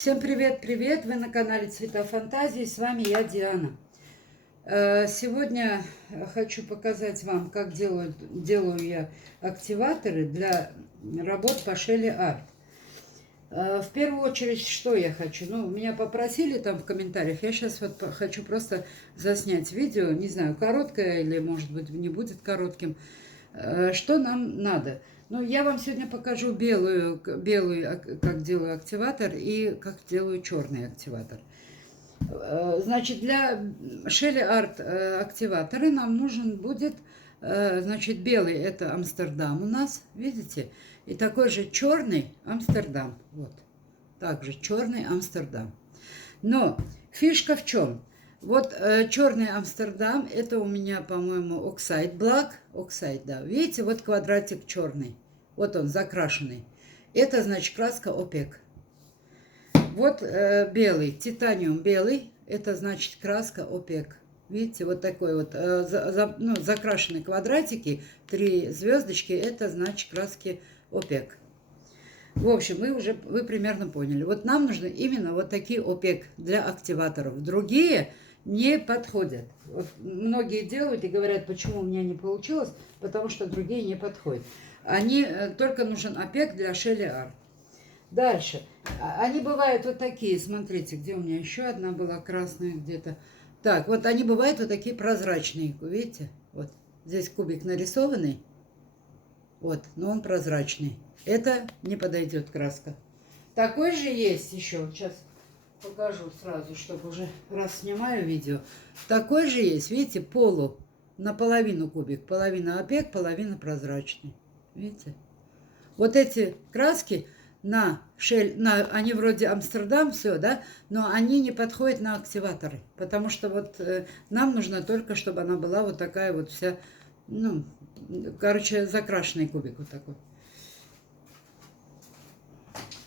Всем привет-привет! Вы на канале Цвета Фантазии, с вами я, Диана. Сегодня хочу показать вам, как делаю я активаторы для работ по Shelly Art. В первую очередь, что я хочу? Меня попросили там в комментариях, я сейчас вот хочу просто заснять видео, не знаю, короткое или, может быть, не будет коротким. Что нам надо? Я вам сегодня покажу белую, как делаю активатор, и как делаю черный активатор. Значит, для Shelly Art активатора нам нужен будет, значит, белый это Амстердам у нас, видите? И такой же черный Амстердам. Вот. Также черный Амстердам. Но фишка в чем? Вот черный Амстердам, это у меня, по-моему, Oxide Black. Oxide, да. Видите, вот квадратик черный. Вот он, закрашенный. Это, значит, краска ОПЕК. Вот белый, титаниум белый, это, значит, краска ОПЕК. Видите, вот такой вот закрашенные квадратики, 3 звездочки, это, значит, краски ОПЕК. В общем, вы примерно поняли. Вот нам нужны именно вот такие ОПЕК для активаторов. Другие не подходят. Вот многие делают и говорят, почему у меня не получилось, потому что другие не подходят. Только нужен ОПЕК для Shelly Art. Дальше. Они бывают вот такие, смотрите, где у меня еще одна была красная где-то. Так, вот они бывают вот такие прозрачные, видите? Вот здесь кубик нарисованный, вот, но он прозрачный. Это не подойдет краска. Такой же есть еще, сейчас покажу сразу, чтобы уже раз снимаю видео. Такой же есть, видите, наполовину кубик, половина ОПЕК, половина прозрачный. Видите? Вот эти краски они вроде Амстердам, все, да, но они не подходят на активаторы, потому что вот нам нужно только, чтобы она была вот такая вот вся, короче, закрашенный кубик вот такой.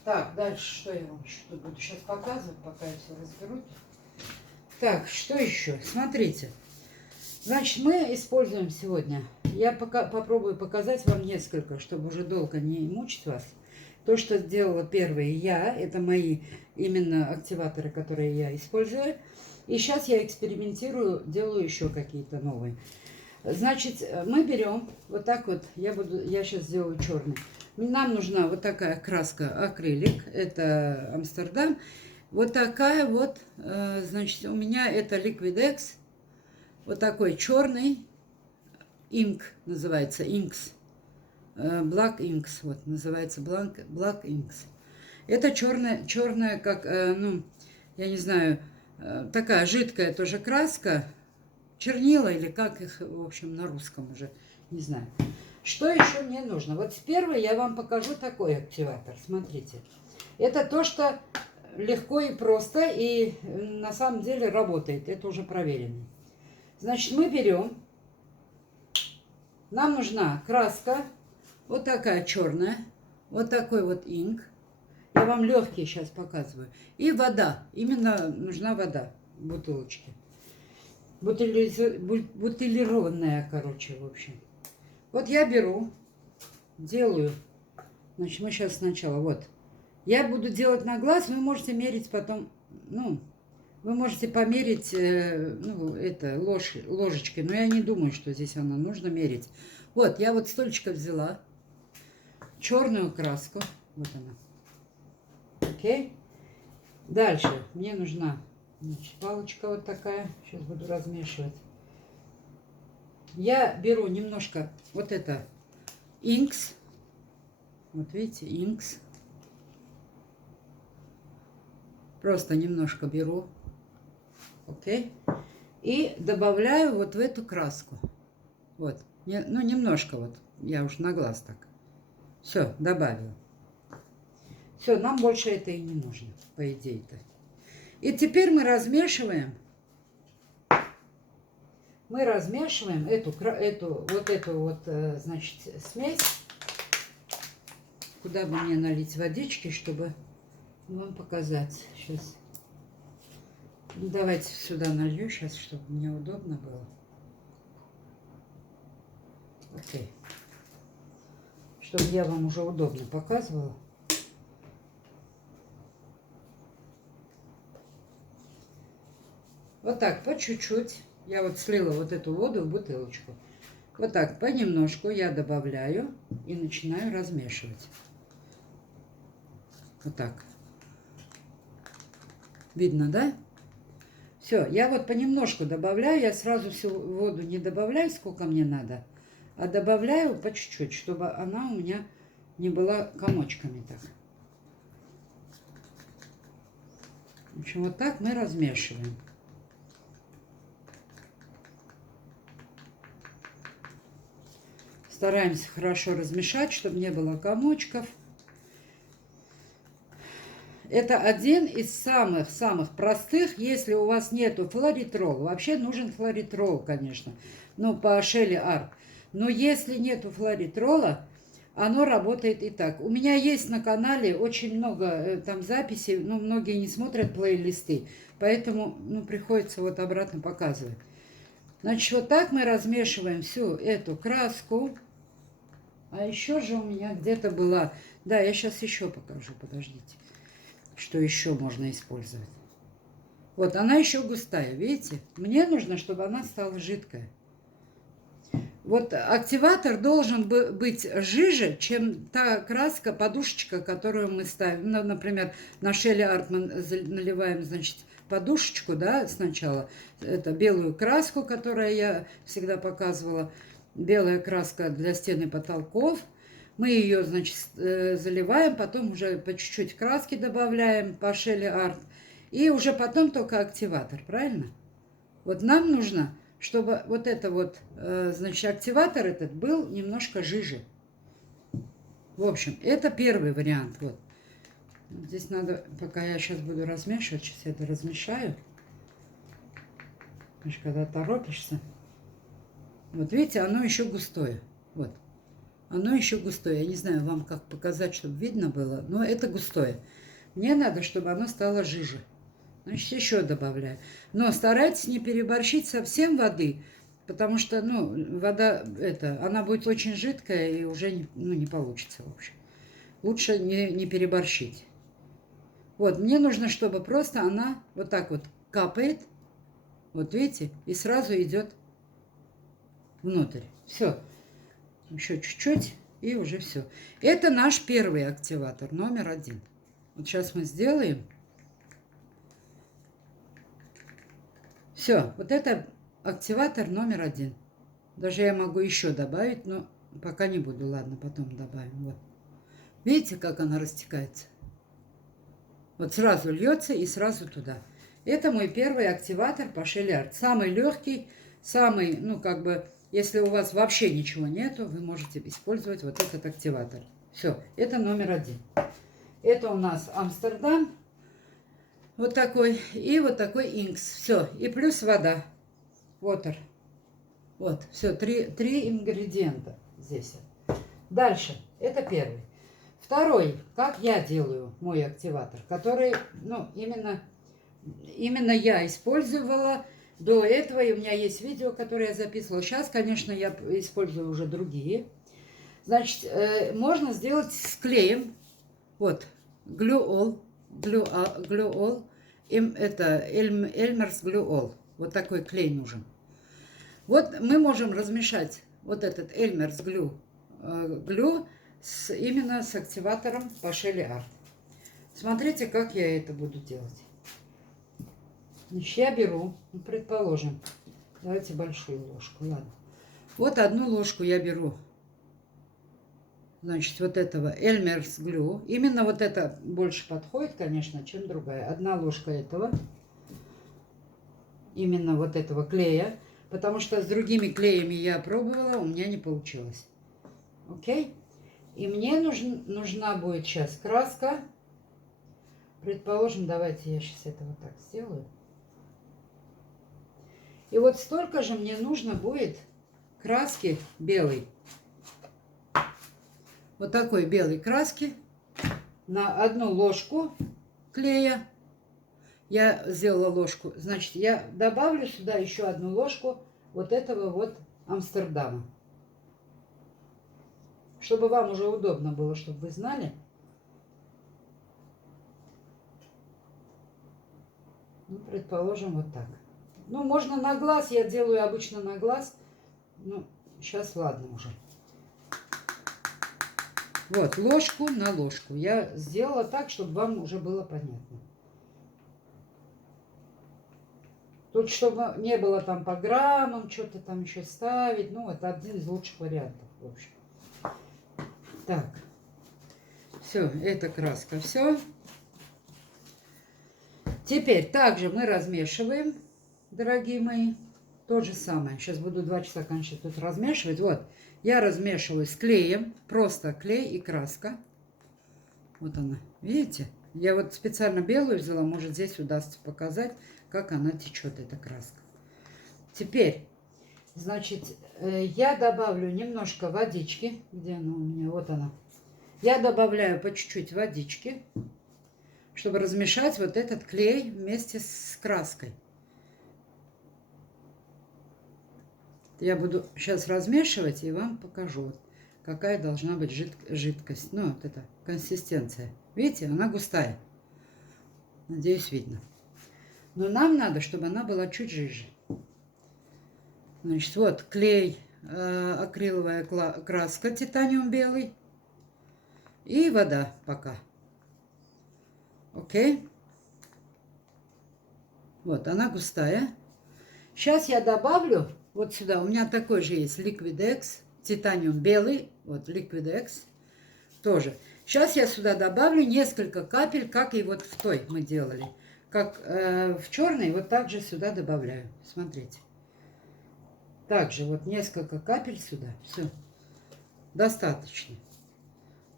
Так, дальше, что я вам еще буду сейчас показывать, пока я все разберу. Так, что еще? Смотрите. Значит, мы используем сегодня, я попробую показать вам несколько, чтобы уже долго не мучить вас. То, что сделала первые я, это мои именно активаторы, которые я использую. И сейчас я экспериментирую, делаю еще какие-то новые. Значит, мы берем вот так вот, я сейчас сделаю черный. Нам нужна вот такая краска акрилик, это Амстердам. Вот такая вот, значит, у меня это Liquidex, вот такой черный, Ink называется, Inks. Black Inks, вот, называется Black Inks. Это черная, как, я не знаю, такая жидкая тоже краска, чернила или как их, в общем, на русском уже, не знаю. Что еще мне нужно? Вот первый я вам покажу такой активатор, смотрите. Это то, что легко и просто, и на самом деле работает, это уже проверено. Значит, мы берем, нам нужна краска, вот такая черная, вот такой вот инк. Я вам легкие сейчас показываю. И вода. Именно нужна вода в бутылочке. Бутилированная, короче, в общем. Вот я беру, делаю. Значит, мы сейчас сначала, вот. Я буду делать на глаз, вы можете мерить потом, вы можете померить, ложечкой. Но я не думаю, что здесь она нужно мерить. Вот, я вот столько взяла. Черную краску. Вот она. Окей. Дальше мне нужна, значит, палочка вот такая. Сейчас буду размешивать. Я беру немножко вот это Inks. Вот видите, Inks. Просто немножко беру. Окей. И добавляю вот в эту краску. Вот. Немножко вот. Я уж на глаз так. Все, добавила. Все, нам больше это и не нужно, по идее-то. И теперь мы размешиваем. Мы размешиваем эту значит, смесь. Куда бы мне налить водички, чтобы вам показать. Сейчас. Давайте сюда налью сейчас, чтобы мне удобно было. Окей. Чтобы я вам уже удобно показывала. Вот так, по чуть-чуть. Я вот слила вот эту воду в бутылочку. Вот так, понемножку я добавляю и начинаю размешивать. Вот так. Видно, да? Все, я вот понемножку добавляю, я сразу всю воду не добавляю, сколько мне надо, а добавляю по чуть-чуть, чтобы она у меня не была комочками так. В общем, вот так мы размешиваем. Стараемся хорошо размешать, чтобы не было комочков. Это один из самых-самых простых, если у вас нету флоритрол. Вообще нужен флоритрол, конечно, ну, по Шелли Арт. Но если нету флоритрола, оно работает и так. У меня есть на канале очень много там записей, но многие не смотрят плейлисты, поэтому, ну, приходится вот обратно показывать. Значит, вот так мы размешиваем всю эту краску. А еще же у меня где-то была... Да, я сейчас еще покажу, подождите. Что еще можно использовать. Вот, она еще густая, видите? Мне нужно, чтобы она стала жидкая. Вот активатор должен быть жиже, чем та краска, подушечка, которую мы ставим. Ну, например, на Шелли Арт мы наливаем, значит, подушечку, да, сначала. Это белую краску, которую я всегда показывала. Белая краска для стен и потолков. Мы ее, значит, заливаем, потом уже по чуть-чуть краски добавляем по Шелли Арт. И уже потом только активатор, правильно? Вот нам нужно, чтобы вот это вот, значит, активатор этот был немножко жиже. В общем, это первый вариант. Вот. Здесь надо, пока я сейчас буду размешивать, сейчас я это размешаю. Знаешь, когда торопишься. Вот видите, оно еще густое. Вот. Оно еще густое. Я не знаю, вам как показать, чтобы видно было, но это густое. Мне надо, чтобы оно стало жиже. Значит, еще добавляю. Но старайтесь не переборщить совсем воды, потому что, ну, вода, она будет очень жидкая и уже не получится, в общем. Лучше не переборщить. Вот, мне нужно, чтобы просто она вот так вот капает, вот видите, и сразу идет внутрь. Все. Еще чуть-чуть, и уже все. Это наш первый активатор, номер 1. Вот сейчас мы сделаем. Все, вот это активатор номер 1. Даже я могу еще добавить, но пока не буду. Ладно, потом добавим. Вот. Видите, как она растекается? Вот сразу льется и сразу туда. Это мой первый активатор по Шелли Арт. Самый легкий, самый, ну, как бы, если у вас вообще ничего нету, вы можете использовать вот этот активатор. Все, это номер 1. Это у нас Амстердам. Вот такой. И вот такой Инкс. Все. И плюс вода. Water. Вот. Все. Три ингредиента здесь. Дальше. Это первый. Второй. Как я делаю мой активатор, который, ну, именно я использовала до этого. И у меня есть видео, которое я записывала. Сейчас, конечно, я использую уже другие. Значит, можно сделать с клеем. Вот. Glue All. Это Elmer's Glue All. Вот такой клей нужен. Вот мы можем размешать вот этот Elmer's Glue именно с активатором по Шелли Арт. Смотрите, как я это буду делать. Значит, я беру, ну, предположим, давайте большую ложку, ладно. Вот одну ложку я беру. Значит, вот этого Elmer's Glue. Именно вот это больше подходит, конечно, чем другая. Одна ложка этого. Именно вот этого клея. Потому что с другими клеями я пробовала, у меня не получилось. Окей? И мне нужна будет сейчас краска. Предположим, давайте я сейчас это вот так сделаю. И вот столько же мне нужно будет краски белой. Вот такой белой краски на одну ложку клея. Я сделала ложку. Значит, я добавлю сюда еще одну ложку вот этого вот Амстердама. Чтобы вам уже удобно было, чтобы вы знали. Ну, предположим, вот так. Ну, можно на глаз, я делаю обычно на глаз. Ну, сейчас ладно уже. Вот, ложку на ложку. Я сделала так, чтобы вам уже было понятно. Тут, чтобы не было там по граммам, что-то там еще ставить. Ну, это один из лучших вариантов, в общем. Так. Все, это краска. Все. Теперь также мы размешиваем, дорогие мои. То же самое. Сейчас буду 2 часа, конечно, тут размешивать. Вот. Я размешиваю с клеем. Просто клей и краска. Вот она. Видите? Я вот специально белую взяла. Может, здесь удастся показать, как она течет, эта краска. Теперь, значит, я добавлю немножко водички. Где она у меня? Вот она. Я добавляю по чуть-чуть водички, чтобы размешать вот этот клей вместе с краской. Я буду сейчас размешивать и вам покажу, какая должна быть жидкость. Ну, вот эта консистенция. Видите, она густая. Надеюсь, видно. Но нам надо, чтобы она была чуть жиже. Значит, вот клей, акриловая краска, титаниум белый. И вода пока. Окей. Вот, она густая. Сейчас я добавлю вот сюда. У меня такой же есть Liquid-X, титаниум белый. Вот Liquid-X тоже. Сейчас я сюда добавлю несколько капель, как и вот в той мы делали. Как в черной, вот так же сюда добавляю. Смотрите. Также вот несколько капель сюда. Все. Достаточно.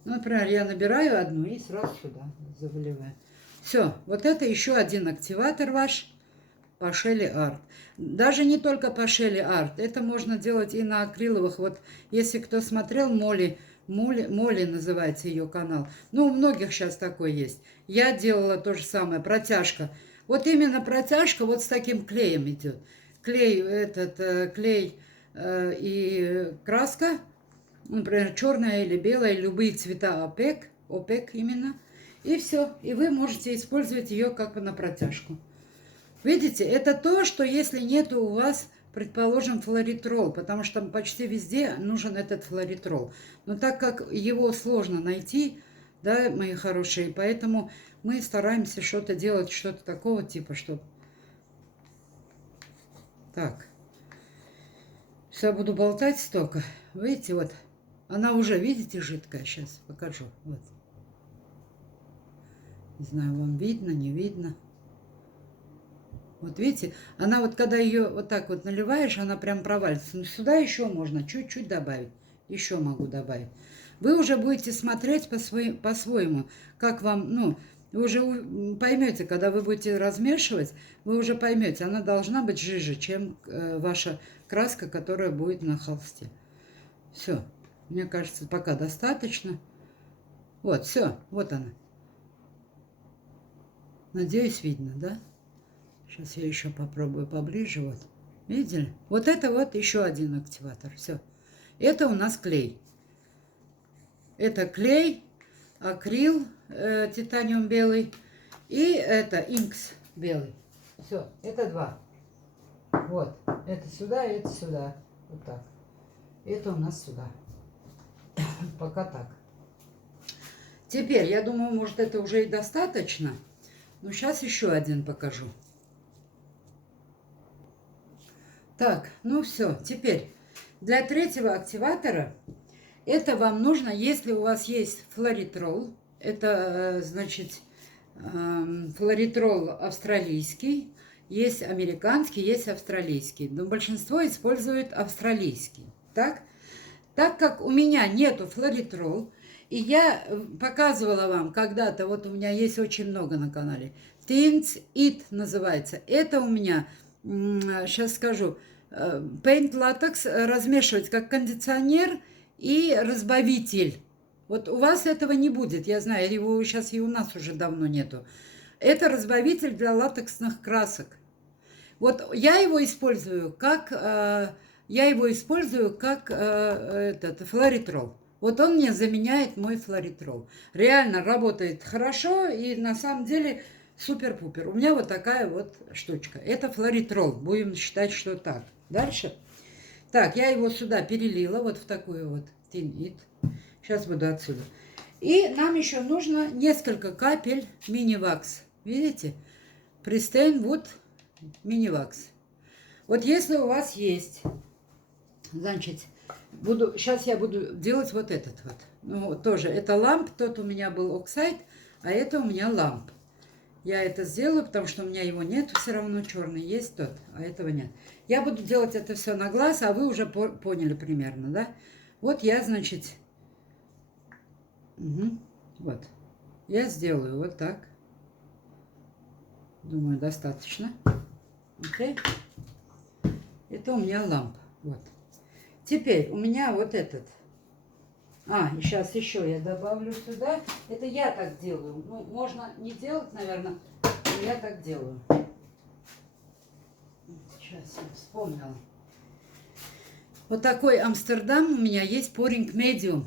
Ну, например, я набираю одну и сразу сюда заливаю. Все. Вот это еще один активатор ваш по Shelly Art. Даже не только по Shelly Art. Это можно делать и на акриловых. Вот если кто смотрел, Молли называется ее канал. Ну, у многих сейчас такой есть. Я делала то же самое. Протяжка. Вот именно протяжка вот с таким клеем идет. Клей, клей и краска. Например, черная или белая, любые цвета ОПЕК именно. И все. И вы можете использовать ее как бы на протяжку. Видите, это то, что если нет у вас, предположим, флоритрол, потому что почти везде нужен этот флоритрол. Но так как его сложно найти, да, мои хорошие, поэтому мы стараемся что-то делать, что-то такого типа, что... Так. Сейчас буду болтать столько. Видите, вот. Она уже, видите, жидкая. Сейчас покажу. Вот. Не знаю, вам видно, не видно. Вот видите, она вот, когда ее вот так вот наливаешь, она прям провалится. Но сюда еще можно чуть-чуть добавить. Еще могу добавить. Вы уже будете смотреть по-своему, как вам, ну, вы уже поймете, когда вы будете размешивать, вы уже поймете, она должна быть жиже, чем ваша краска, которая будет на холсте. Все. Мне кажется, пока достаточно. Вот, все, вот она. Надеюсь, видно, да? Сейчас я еще попробую поближе. Вот. Видели? Вот это вот еще один активатор. Все. Это у нас клей. Это клей, акрил, титаниум белый. И это инкс белый. Все. Это два. Вот. Это сюда, это сюда. Вот так. Это у нас сюда. Пока так. Теперь, я думаю, может, это уже и достаточно. Но сейчас еще один покажу. Так, ну все. Теперь, для третьего активатора, это вам нужно, если у вас есть флоритрол, это, значит, флоритрол австралийский, есть американский, есть австралийский. Но большинство использует австралийский. Так как у меня нету флоритрол, и я показывала вам когда-то, вот у меня есть очень много на канале, Things It называется. Это у меня, сейчас скажу, Paint Latex размешивать как кондиционер и разбавитель. Вот у вас этого не будет, я знаю, его сейчас и у нас уже давно нету. Это разбавитель для латексных красок. Вот я его использую как этот флоритрол. Вот он мне заменяет мой флоритрол. Реально работает хорошо, и на самом деле Супер-пупер. У меня вот такая вот штучка. Это флоритрол. Будем считать, что так. Дальше. Так, я его сюда перелила, вот в такую вот тинит. Сейчас буду отсюда. И нам еще нужно несколько капель мини-вакс. Видите? Pristine Wood мини-вакс. Вот если у вас есть, значит, сейчас я буду делать вот этот вот. Ну, тоже, это ламп, тот у меня был оксайд, а это у меня ламп. Я это сделаю, потому что у меня его нет, все равно черный есть тот, а этого нет. Я буду делать это все на глаз, а вы уже поняли примерно, да? Вот я, значит, вот, я сделаю вот так. Думаю, достаточно. Окей. Это у меня ламп, вот. Теперь у меня вот этот. И сейчас еще я добавлю сюда. Это я так делаю. Ну, можно не делать, наверное, но я так делаю. Сейчас я вспомнила. Вот такой Амстердам у меня есть Pouring Medium.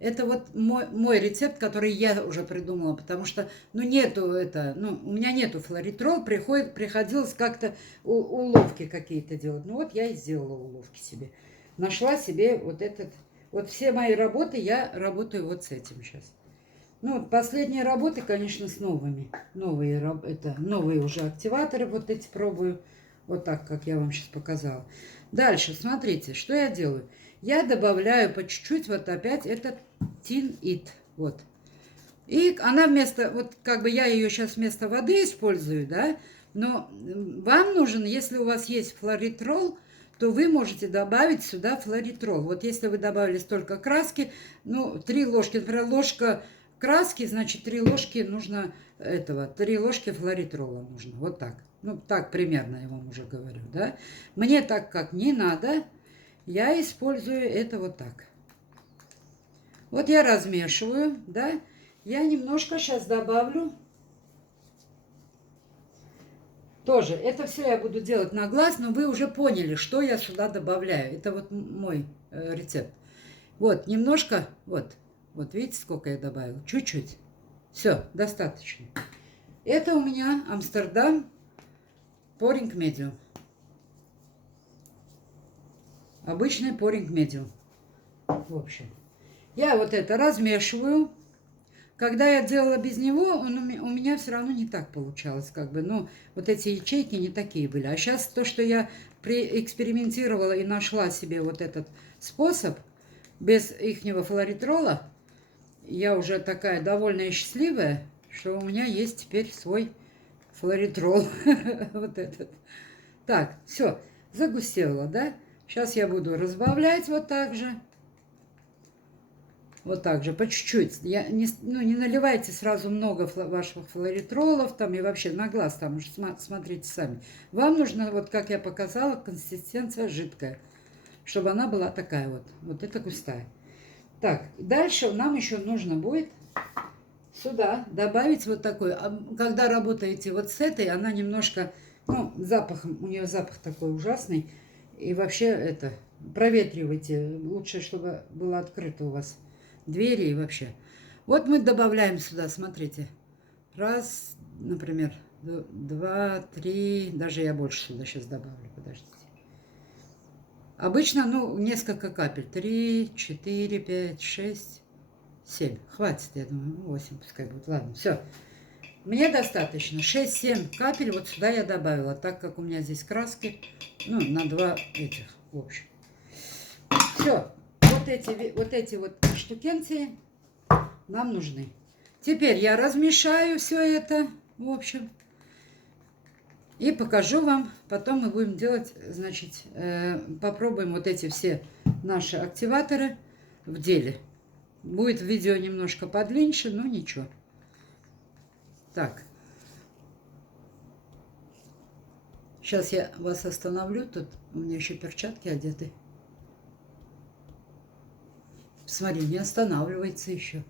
Это вот мой рецепт, который я уже придумала, потому что, у меня нету флоритрол, приходилось как-то уловки какие-то делать. Ну вот я и сделала уловки себе. Нашла себе вот этот. Вот все мои работы, я работаю вот с этим сейчас. Ну, последние работы, конечно, с новыми. Новые уже активаторы вот эти пробую. Вот так, как я вам сейчас показала. Дальше, смотрите, что я делаю. Я добавляю по чуть-чуть вот опять этот Tin It. Вот. И она вот как бы я ее сейчас вместо воды использую, да. Но вам нужен, если у вас есть флоритрол, то вы можете добавить сюда флоритрол. Вот если вы добавили столько краски, 3 ложки, например, ложка краски, значит 3 ложки нужно 3 ложки флоритрола нужно. Вот так. Ну, так примерно я вам уже говорю, да. Мне так как не надо, я использую это вот так. Вот я размешиваю, да. Я немножко сейчас добавлю. Тоже, это все я буду делать на глаз, но вы уже поняли, что я сюда добавляю. Это вот мой рецепт. Вот, немножко, вот видите, сколько я добавила? Чуть-чуть. Все, достаточно. Это у меня Амстердам Pouring Medium. Обычный Pouring Medium. В общем, я вот это размешиваю. Когда я делала без него, у меня все равно не так получалось, как бы, вот эти ячейки не такие были. А сейчас то, что я экспериментировала и нашла себе вот этот способ, без ихнего флоритрола, я уже такая довольная и счастливая, что у меня есть теперь свой флоритрол. Вот этот. Так, все, загустела, да? Сейчас я буду разбавлять вот так же. Вот так же, по чуть-чуть. Не наливайте сразу много ваших флоритролов там и вообще на глаз там уже смотрите сами. Вам нужно, вот как я показала, консистенция жидкая, чтобы она была такая вот. Вот это густая. Так, дальше нам еще нужно будет сюда добавить вот такой. Когда работаете вот с этой, она немножко, запахом, у нее запах такой ужасный. И вообще проветривайте. Лучше, чтобы было открыто у вас двери и вообще. Вот мы добавляем сюда, смотрите. Раз, например, 2, 3, даже я больше сюда сейчас добавлю, подождите. Обычно, несколько капель. 3, 4, 5, 6, 7. Хватит, я думаю, 8 пускай будет. Ладно, все. Мне достаточно. 6-7 капель вот сюда я добавила, так как у меня здесь краски, на 2 этих, в общем. Все. Вот эти штукенции нам нужны. Теперь я размешаю все это, в общем, и покажу вам. Потом мы будем делать, значит, попробуем вот эти все наши активаторы в деле. Будет видео немножко подлиннее, но ничего. Так. Сейчас я вас остановлю. Тут у меня еще перчатки одеты. Смотри, не останавливается еще.